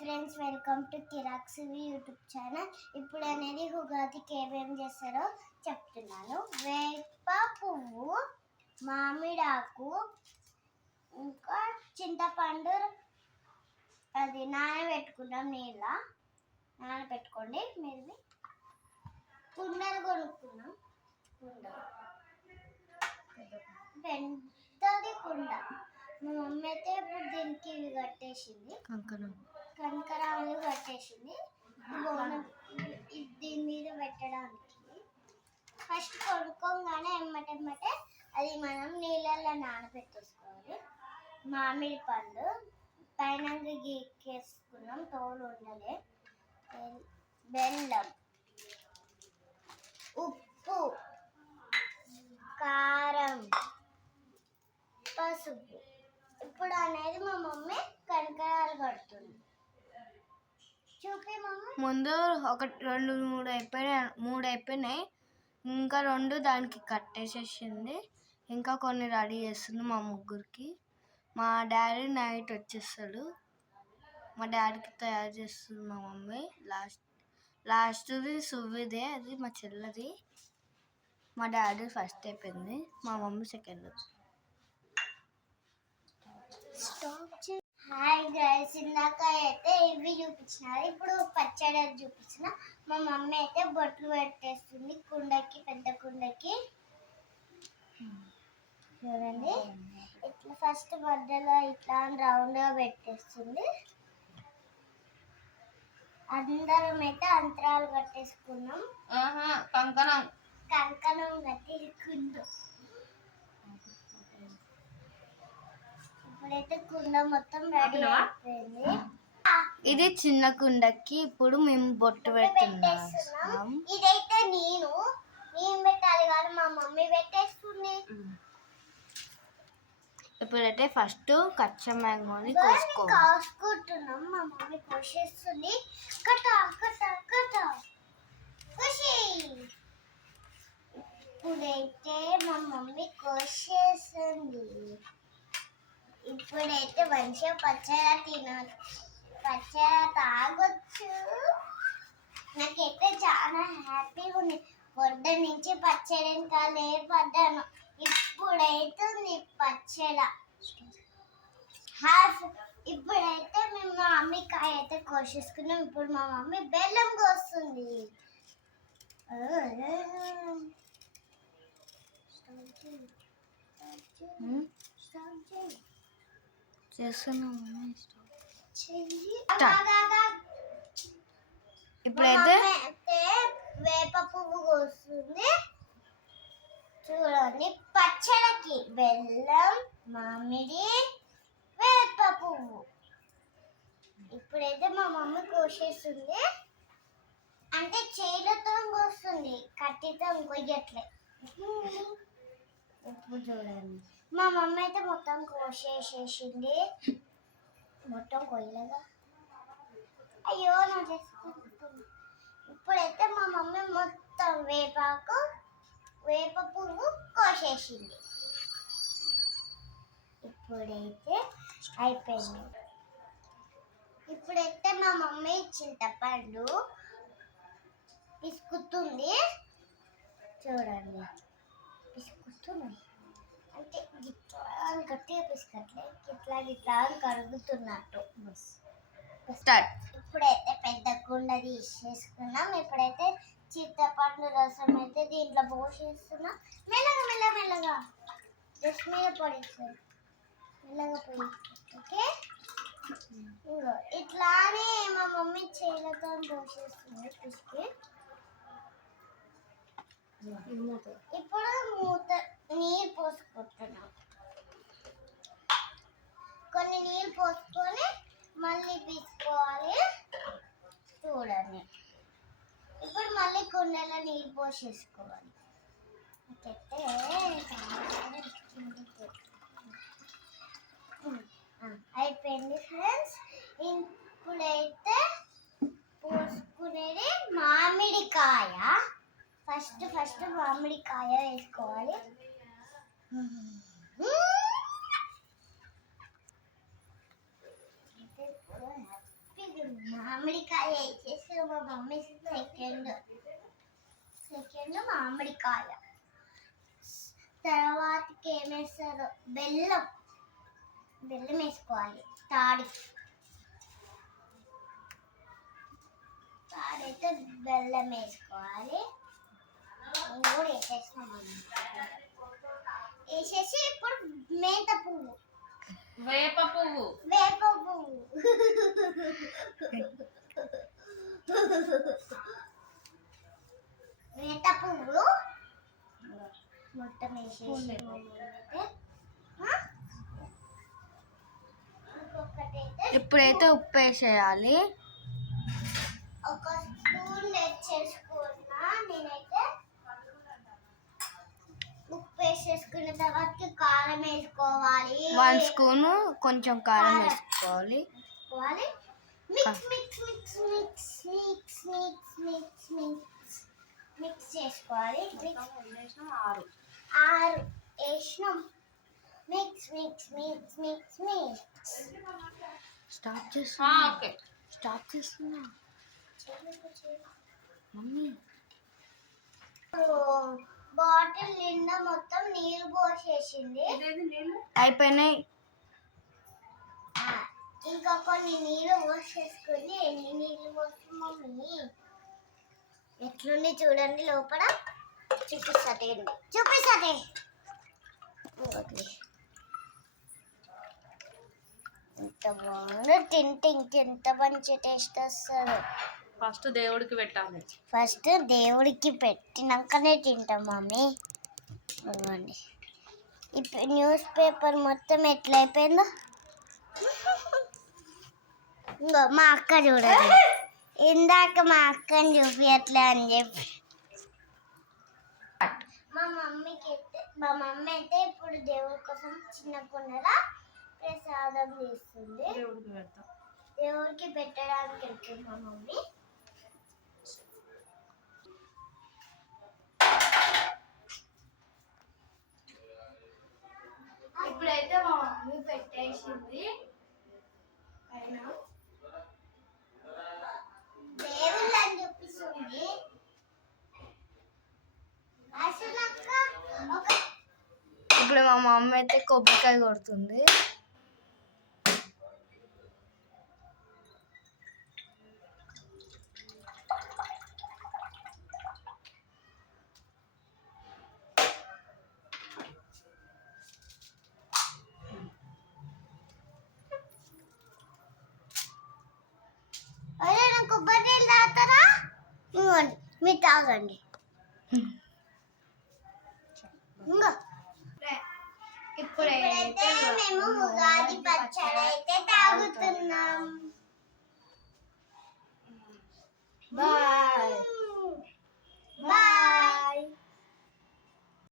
Friends, welcome to కిరాక్సివి YouTube channel. ఇప్పుడు అనేది ఉగాదికి ఏమేమి చేస్తారో చెప్తున్నాను. వేప పువ్వు, మామిడాకు, ఇంకా చింతపండు అది నానబెట్టుకున్నాం. నీళ్ళ నానబెట్టుకోండి. మీరు కుండలు కొనుక్కున్నాం. కుండ పెద్దది కుండ. మా మమ్మీ అయితే ఇప్పుడు దీనికి ఇవి కట్టేసింది, కంకరాలు కట్టేసింది దీని మీద పెట్టడానికి. ఫస్ట్ కొనుక్కోగానే ఎమ్మటెమ్మటే అది మనం నీళ్ళల్లో నానబెట్టేసుకోవాలి. మామిడి పండు పైన గీకేసుకున్నాం, తోలు ఉండలే. బెల్లం, ఉప్పు, కారం, పసుపు. ఇప్పుడు అనేది మా మమ్మీ కనకరాలు కడుతుంది. చూపి మమ్మీ. ముందు ఒకటి రెండు మూడు అయిపోయినాయి. ఇంకా రెండు దానికి కట్టేసేసింది. ఇంకా కొన్ని రెడీ చేస్తుంది మా ముగ్గురికి. మా డాడీ నైట్ వచ్చేస్తాడు. మా డాడీకి తయారు చేస్తుంది మా మమ్మీ. లాస్ట్ది సువ్విదే, అది మా చెల్లది. మా డాడీ ఫస్ట్ అయిపోయింది, మా మమ్మీ సెకండ్. హాయ్ గైస్, ఇందాక అయితే ఇవి చూపించినారు, ఇప్పుడు పచ్చడి చూపించిన. మా మమ్మీ అయితే బొట్లు పెట్టేస్తుంది కుండకి, పెద్ద కుండకి. చూడండి, ఇట్లా ఫస్ట్ మధ్యలో ఇట్లా రౌండ్గా పెట్టేస్తుంది. అందరం అయితే అంతరాలు కట్టేసుకున్నాం. కంకణం కట్టేసుకుంటాం. ఇప్పుడైతే కుండ మొత్తం రెడీ అయిపోయింది. ఇది చిన్న కుండకి ఇప్పుడు మేము బొట్టు పెడుతున్నాం. ఇదైతే నేను పెట్టాలి కానీ మా మమ్మీ పెట్టేస్తుంది. ఇప్పుడైతే ఫస్ట్ కచ్చా మ్యాంగోని కోసుకుంటున్నాం. మా మమ్మీ కోసేస్తుంది. కటా కటా కటా కోసి. ఇప్పుడైతే మా మమ్మీ కోసేస్తుంది. ఇప్పుడైతే మంచిగా పచ్చడి తినాలి, పచ్చడి తాగొచ్చు. నాకైతే చాలా హ్యాపీగా ఉంది. పొద్దు నుంచి పచ్చడి కాలే పడ్డాను. ఇప్పుడైతే పచ్చడి హాఫ్. ఇప్పుడైతే మేము మా మమ్మీ కాయ అయితే కోసేసుకున్నాం. ఇప్పుడు మా మమ్మీ బెల్లం కోస్తుంది. ఇప్పుడైతే వేప పువ్వు కోస్తుంది. చూడండి, పచ్చడికి బెల్లం, మామిడి, వేప పువ్వు. ఇప్పుడైతే మా మమ్మీ కోసేస్తుంది. అంటే చేతులతో కోస్తుంది, కత్తితో కొయ్యట్లే. ఇప్పుడు చూడండి, మా మమ్మీ అయితే మొత్తం కోసేసేసింది. మొత్తం కొయ్యలేదా? అయ్యో, నా చేసుకుంటుంది. ఇప్పుడైతే మా మమ్మీ మొత్తం వేప పువ్వు కోసేసింది. ఇప్పుడైతే అయిపోయింది. ఇప్పుడైతే మా మమ్మీ చింతపండు పిసుకుతుంది. చూడండి, పిసుకుతుంది అంటే గిట్లా గట్టిగా పిసుకట్లే, గిట్లా కరుగుతున్నట్టు. ఇప్పుడైతే పెద్ద కుండ తీసేసుకున్నాం. ఇప్పుడైతే చింతపండు రసం అయితే దీంట్లో పోసేస్తున్నాం. మెల్లగా జస్ట్ మీద పొడిస్తారు, మెల్లగా పొడి. ఓకే, ఇట్లానే మా మమ్మీ చేతులతో పోసేస్తుంది పిసికి. ఇప్పుడు నీళ్ళు పోసుకుంటున్నాం. కొన్ని నీళ్ళు పోసుకొని మళ్ళీ తీసుకోవాలి. చూడండి, ఇప్పుడు మళ్ళీ కుండలో నీళ్ళు పోసేసుకోవాలి. అయిపోయింది ఫ్రెండ్స్. ఇప్పుడైతే పోసుకునేది మామిడికాయ. ఫస్ట్ మామిడికాయ వేసుకోవాలి. హ్యాపీగా మామిడికాయ వేసేసి మా మమ్మీ సెకండ్ మామిడికాయ. తర్వాతకి ఏమేస్తారు, బెల్లం వేసుకోవాలి. తాడైతే బెల్లం వేసుకోవాలి. నేను కూడా వేసేసి ఇప్పుడు వేప పువ్వు వేప పువ్వు మొత్తం వేసేసి ఇప్పుడైతే ఉప్పు వేసేయాలి. ఒక స్పూన్ తెచ్చేసుకున్నా నేనైతే. ఉప్పు వేసేసుకున్న తర్వాత కారం వేసుకోవాలి. 1 స్పూను కొంచెం కారం వేసుకోవాలి. మిక్స్ చేసుకోవాలి. 6 వేసినాం. మిక్స్ స్టార్ట్ చేస్తున్నా మమ్మీ. బాటిల్ నిండా మొత్తం నీళ్ళు పోసేసింది. అయిపోయినాయి. ఇంకా కొన్ని నీళ్ళు పోసేసుకుని, ఎన్ని నీళ్ళు పోసి మమ్మీ ఎట్లుంది చూడండి. లోపల చూపిస్తాటే ఎంత బాగుంది. తింటే ఇంకెంత మంచి టేస్ట్ వస్తుంది. ఫస్ట్ దేవుడికి పెట్టాలి. ఫస్ట్ దేవుడికి పెట్టినాకనే తింటాం మమ్మీ. ఇవ్వండి. ఇప్పుడు న్యూస్ పేపర్ మొత్తం ఎట్లయిపోయిందో. ఇంకో మా అక్క చూడండి, ఇందాక మా అక్కని చూపించట్లే అని చెప్పి మా మమ్మీ అయితే ఇప్పుడు దేవుడి కోసం చిన్న కుండలా ప్రసాదం చేస్తుంది. దేవుడికి పెట్టడానికి వెళ్తుంది మా మమ్మీ. ఇప్పుడైతే మా మమ్మీ పెట్టేసింది. దేవుళ్ళు అని చూపిస్తుంది. ఇప్పుడు మా మమ్మీ అయితే కొబ్బరికాయ కొడుతుంది. కొబ్బరి నీళ్ళు తాగుతారా? ఇవ్వండి, మీరు తాగండి. ఇప్పుడైతే మేము ఉగాది పచ్చడి అయితే తాగుతున్నాం. బాయ్.